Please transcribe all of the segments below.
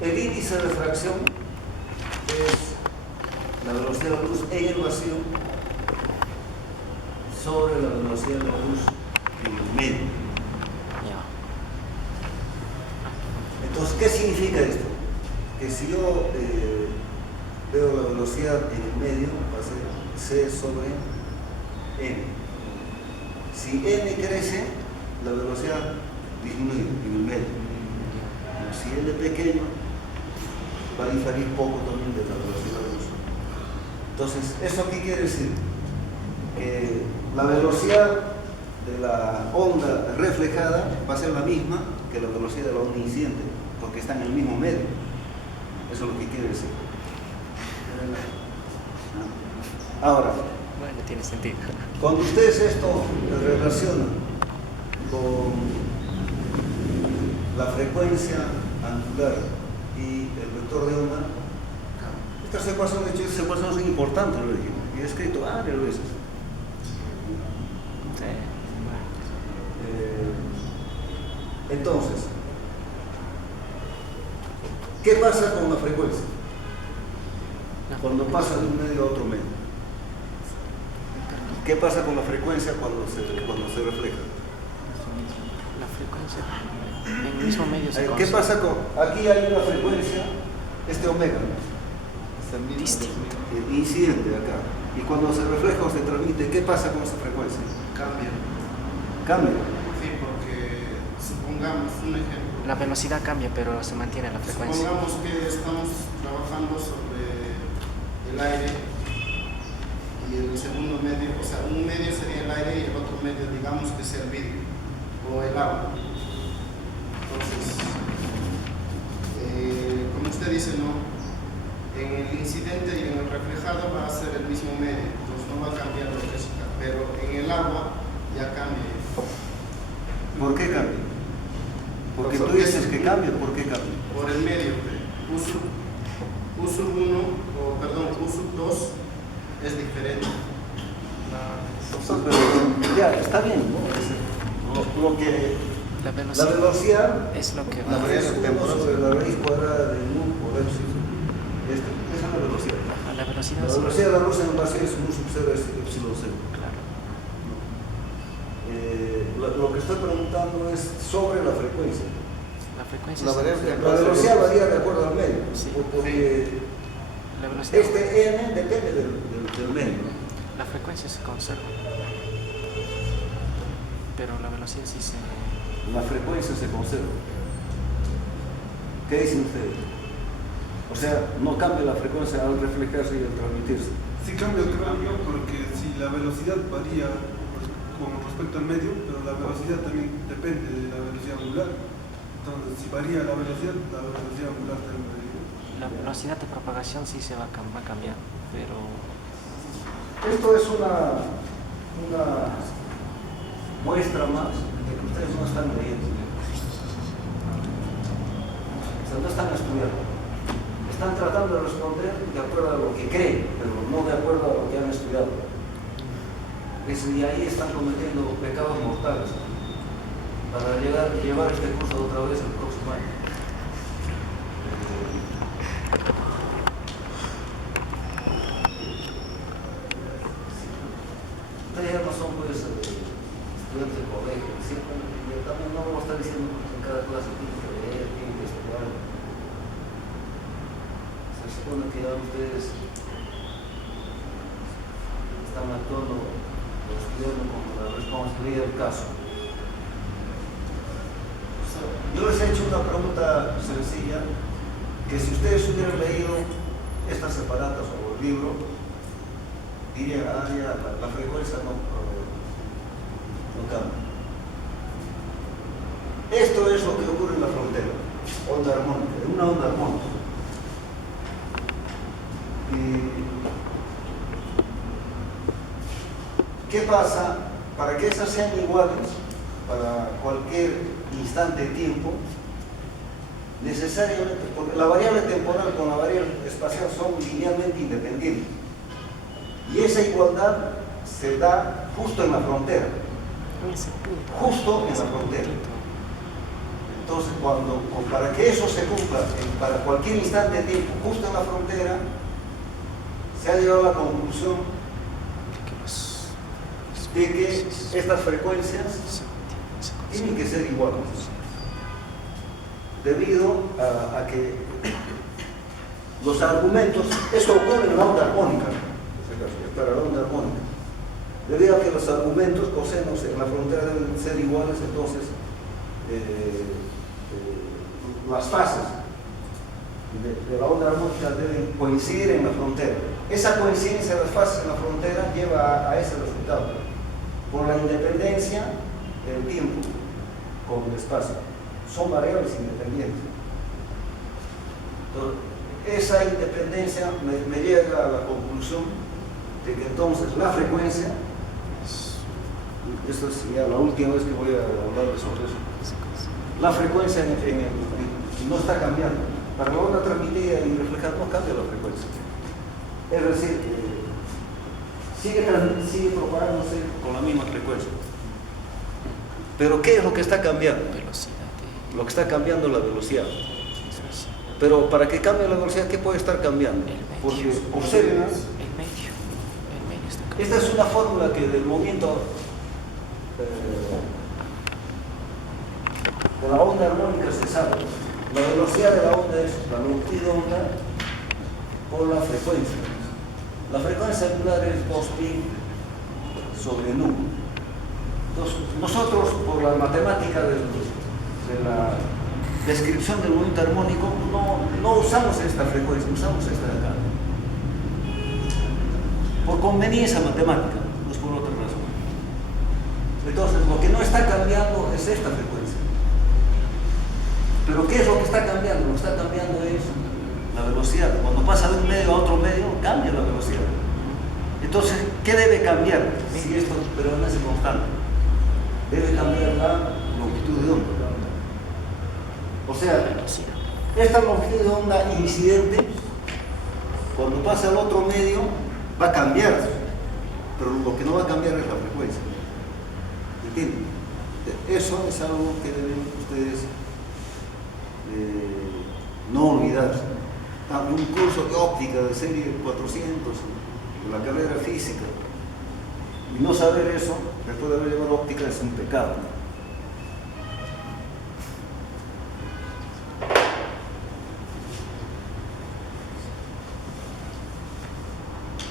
El índice de refracción es la velocidad de la luz en el vacío sobre la velocidad de la luz en el medio. Entonces, ¿qué significa esto? Que si yo veo la velocidad en el medio, va a ser C sobre N. Si N crece, la velocidad disminuye en el medio. Si N es pequeño, va a diferir poco también de la velocidad de la luz. Entonces, ¿eso qué quiere decir? Que la velocidad de la onda reflejada va a ser la misma que la velocidad de la onda incidente, porque está en el mismo medio. Eso es lo que quiere decir. Ahora, bueno, tiene sentido. cuando ustedes esto relacionan con la frecuencia angular y el vector de onda, estas ecuaciones son importantes, lo dije, y he escrito varias veces. Entonces, ¿qué pasa con la frecuencia? Cuando pasa de un medio a otro medio. ¿Qué pasa con la frecuencia cuando se refleja? La frecuencia en el mismo medio se ¿Qué pasa con...? Aquí hay una frecuencia, este omega, distinto. incidente acá. Y cuando se refleja o se transmite, ¿qué pasa con esa frecuencia? Cambia. Cambia. Sí, porque supongamos un ejemplo. La velocidad cambia, pero se mantiene la frecuencia. Supongamos que estamos trabajando sobre el aire y el segundo medio, o sea, un medio sería el aire y el otro medio, digamos que es el vidrio o el agua. Entonces, como usted dice, ¿no? En el incidente y en el reflejado va a ser el mismo medio, entonces no va a cambiar lo que es, pero en el agua ya cambia. ¿Por qué cambia? Porque tú dices que cambia, ¿por qué cambia? Por el medio, U sub 1, o perdón, U sub 2 es diferente. Pero ya, está bien, ¿no? Lo que La la velocidad es lo que la va. raíz temporal sobre la raíz cuadrada de mu por epsilon. Esa es la velocidad. La velocidad La sí. velocidad de la luz en el vacío es mu sub 0 es epsilon 0. Claro. Lo que estoy preguntando es sobre la frecuencia. La frecuencia La es- velocidad varía de acuerdo al medio. Sí. Porque la velocidad. este n depende del medio. La frecuencia se conserva. Pero la velocidad sí se. La frecuencia se conserva. ¿Qué dicen ustedes? O sea, no cambia la frecuencia al reflejarse y al transmitirse. Sí cambia el cambio porque si la velocidad varía con respecto al medio, pero la velocidad también depende de la velocidad angular. Entonces, si varía la velocidad angular también varía. La velocidad de propagación sí se va a cambiar, pero Esto es una muestra más de que ustedes no están leyendo. O sea, no están estudiando. Están tratando de responder de acuerdo a lo que creen, pero no de acuerdo a lo que han estudiado. Y ahí están cometiendo pecados mortales para llevar este curso otra vez el próximo año. Ustedes ya no son pues estudiantes de colegio, siempre, yo también no vamos a estar diciendo que en cada clase tienen que leer, tienen que estudiar. Se supone que ya ustedes están actuando o estudiando con la responsabilidad del caso. Yo les he hecho una pregunta sencilla, que si ustedes hubieran leído estas separatas o el libro, dirían, ya, la frecuencia no cambia. Esto es lo que ocurre en la frontera, onda armónica, en una onda armónica. ¿Qué pasa? Para que esas sean iguales, para cualquier instante de tiempo, necesariamente, porque la variable temporal con la variable espacial son linealmente independientes. Y esa igualdad se da justo en la frontera. en ese punto. Justo en la frontera. Entonces, para que eso se cumpla para cualquier instante de tiempo, justo en la frontera, se ha llegado a la conclusión de que estas frecuencias tienen que ser iguales, debido a que los argumentos, esto ocurre en la onda armónica, es para la onda armónica, debido a que los argumentos cosenos en la frontera deben ser iguales, entonces las fases de la onda armónica deben coincidir en la frontera. Esa coincidencia de las fases en la frontera lleva a ese resultado, por la independencia del tiempo con el espacio. Son variables independientes. Entonces, esa independencia me llega a la conclusión de que entonces la frecuencia, esto es ya la última vez que voy a hablar sobre eso, la frecuencia no está cambiando. Para la onda transmitida y reflejada no cambia la frecuencia. Es decir, sigue propagándose con la misma frecuencia. Pero ¿qué es lo que está cambiando? Lo que está cambiando es la velocidad. Pero para que cambie la velocidad, ¿qué puede estar cambiando? Porque observen, esta es una fórmula que del movimiento de la onda armónica se sabe. La velocidad de la onda es la longitud de onda por la frecuencia. La frecuencia angular es 2pi sobre nu. Entonces, nosotros, por la matemática de la descripción del movimiento armónico, no usamos esta frecuencia, usamos esta de acá. Por conveniencia matemática, no es por otra razón. Entonces, lo que no está cambiando es esta frecuencia. Pero ¿qué es lo que está cambiando? Lo que está cambiando es la velocidad. Cuando pasa de un medio a otro medio, cambia la velocidad. Entonces, ¿qué debe cambiar si esto permanece constante? Debe cambiar la longitud de onda. O sea, esta longitud de onda incidente, cuando pasa al otro medio, va a cambiar. Pero lo que no va a cambiar es la frecuencia. ¿Entienden? Eso es algo que deben ustedes no olvidar. Un curso de óptica de serie 400, de la carrera física, y no saber eso, después de haber llevado óptica, es un pecado.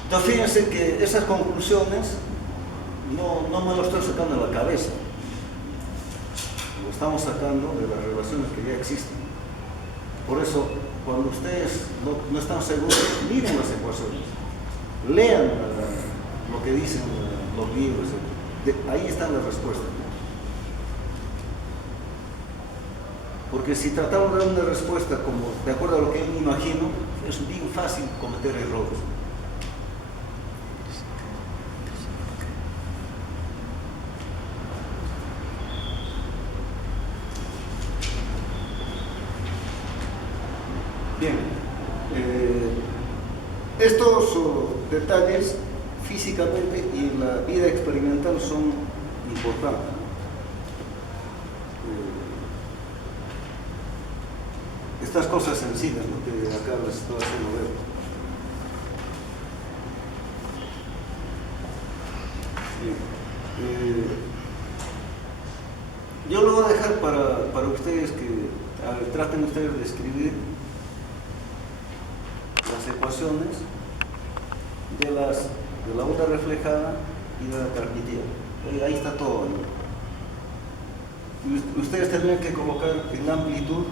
Entonces fíjense que esas conclusiones no me lo estoy sacando de la cabeza, lo estamos sacando de las relaciones que ya existen. Por eso, cuando ustedes no están seguros, miren las ecuaciones, lean lo que dicen los libros, ahí están las respuestas. Porque si tratamos de dar una respuesta como de acuerdo a lo que yo me imagino, es bien fácil cometer errores. Bien, estos detalles físicamente y en la vida experimental son importantes. Estas cosas sencillas, ¿no?, que acá las estoy haciendo ver. Bien. Yo lo voy a dejar para ustedes que traten ustedes de escribir las ecuaciones de la onda reflejada y de la transmitida. Ahí está todo, ¿no? Ustedes tendrían que colocar en la amplitud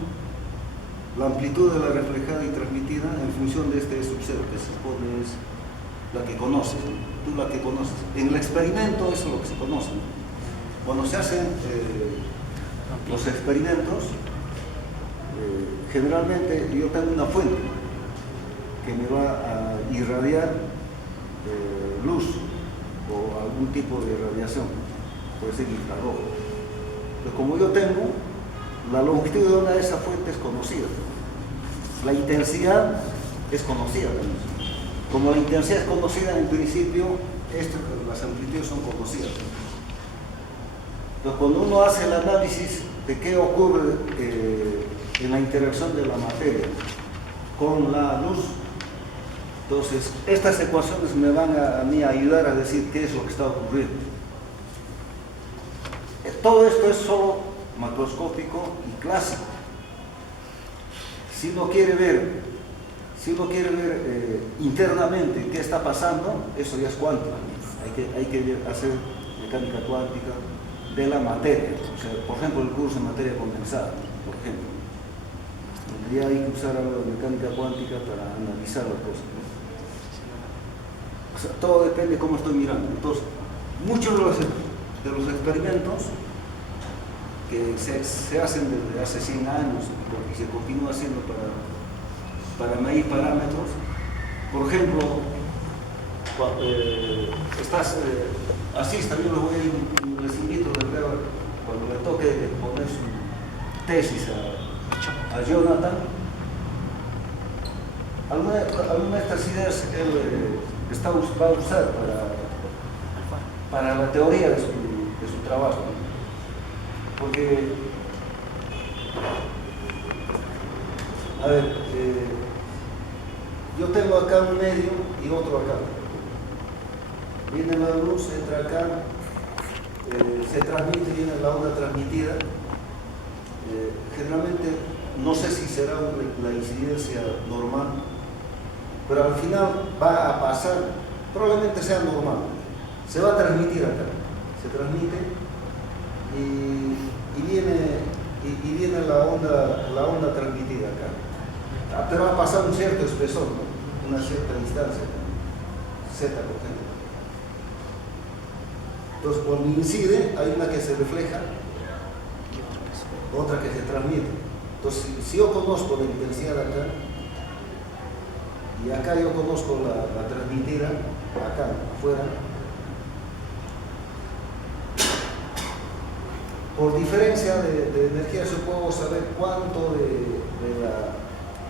de la reflejada y transmitida en función de este subcero, que se supone es la que conoces, ¿no? Tú la que conoces. En el experimento eso es lo que se conoce, ¿no? Cuando se hacen los experimentos, generalmente yo tengo una fuente que me va a irradiar luz o algún tipo de radiación, puede ser infrarrojo. Pero como yo tengo, la longitud de onda de esa fuente es conocida, la intensidad es conocida también. Como la intensidad es conocida, en principio las amplitudes son conocidas. Entonces, cuando uno hace el análisis de qué ocurre en la interacción de la materia con la luz. Entonces, estas ecuaciones me van a mí a ayudar a decir qué es lo que está ocurriendo. Todo esto es solo macroscópico y clásico. Si uno quiere ver internamente qué está pasando, eso ya es cuántica. Hay que hacer mecánica cuántica de la materia. O sea, por ejemplo, el curso de materia condensada, por ejemplo. Ya hay que usar algo de mecánica cuántica para analizar las cosas. O sea, todo depende de cómo estoy mirando. Entonces, muchos de los experimentos que se hacen desde hace 100 años y se continúa haciendo para medir parámetros, por ejemplo, así también les invito de verdad, cuando le toque poner su tesis a Jonathan, alguna de estas ideas él va a usar para la teoría de su trabajo, ¿no? Porque, a ver, yo tengo acá un medio y otro acá. Viene la luz, entra acá, se transmite, viene la onda transmitida. Generalmente, no sé si será la incidencia normal, pero al final va a pasar, probablemente sea normal. Se va a transmitir acá, se transmite y viene la onda transmitida acá. Pero va a pasar un cierto espesor, ¿no? Una cierta distancia, Z, por ejemplo. Entonces, cuando incide, hay una que se refleja, otra que se transmite. Entonces, si yo conozco la intensidad acá, y acá yo conozco la transmitida, acá, afuera, por diferencia de energía yo puedo saber cuánto de la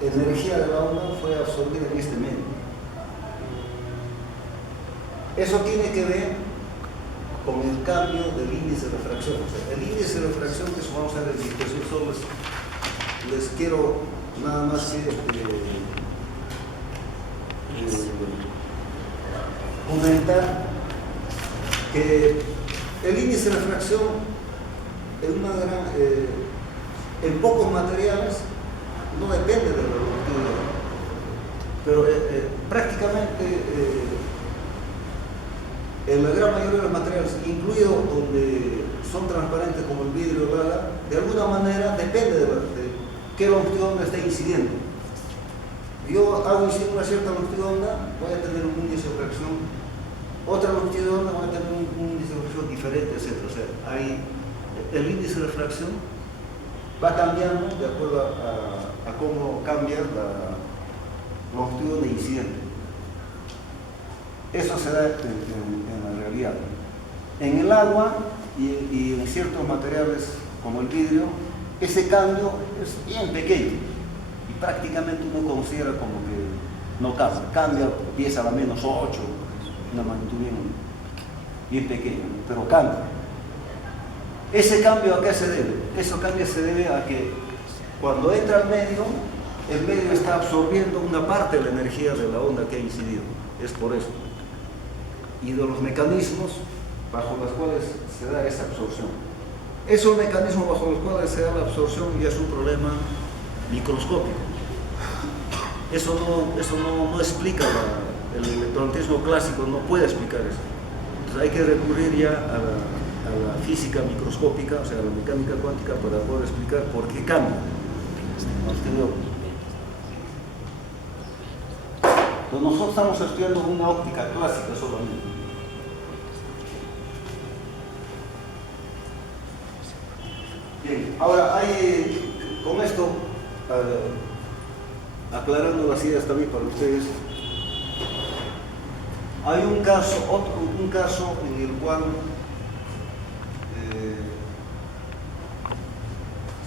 energía de la onda fue absorbida en este medio. Eso tiene que ver con el cambio del índice de refracción. O sea, el índice de refracción, que eso vamos a ver en dispersión, solo les quiero nada más que comentar que el índice de refracción en pocos materiales no depende de la longitud, pero prácticamente en la gran mayoría de los materiales, incluido donde son transparentes como el vidrio o el ala, de alguna manera depende de qué longitud de onda está incidiendo. Yo hago incidir una cierta longitud de onda, voy a tener un índice de refracción, otra longitud de onda voy a tener un índice de refracción diferente, etc. O sea, el índice de refracción va cambiando de acuerdo a cómo cambia la longitud de incidente. Eso se da en la realidad. En el agua y en ciertos materiales como el vidrio, ese cambio es bien pequeño y prácticamente uno considera como que no cambia 10 a la menos 8, una magnitud bien pequeña, pero cambia. ¿Ese cambio a qué se debe? Ese cambio se debe a que cuando entra al medio, el medio está absorbiendo una parte de la energía de la onda que ha incidido. Es por eso. Y de los mecanismos bajo los cuales se da esa absorción. Esos mecanismos bajo los cuales se da la absorción ya es un problema microscópico. Eso no explica el electromagnetismo clásico, no puede explicar eso. Entonces hay que recurrir ya a la física microscópica, o sea, a la mecánica cuántica, para poder explicar por qué cambia. Entonces nosotros estamos estudiando una óptica clásica solamente. Bien, ahora con esto, aclarando las ideas también para ustedes, hay un caso en el cual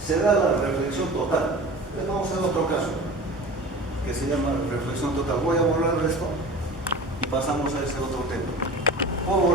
se da la reflexión total. Entonces vamos a hacer otro caso que se llama reflexión total. Voy a borrar esto y pasamos a ese otro tema. Puedo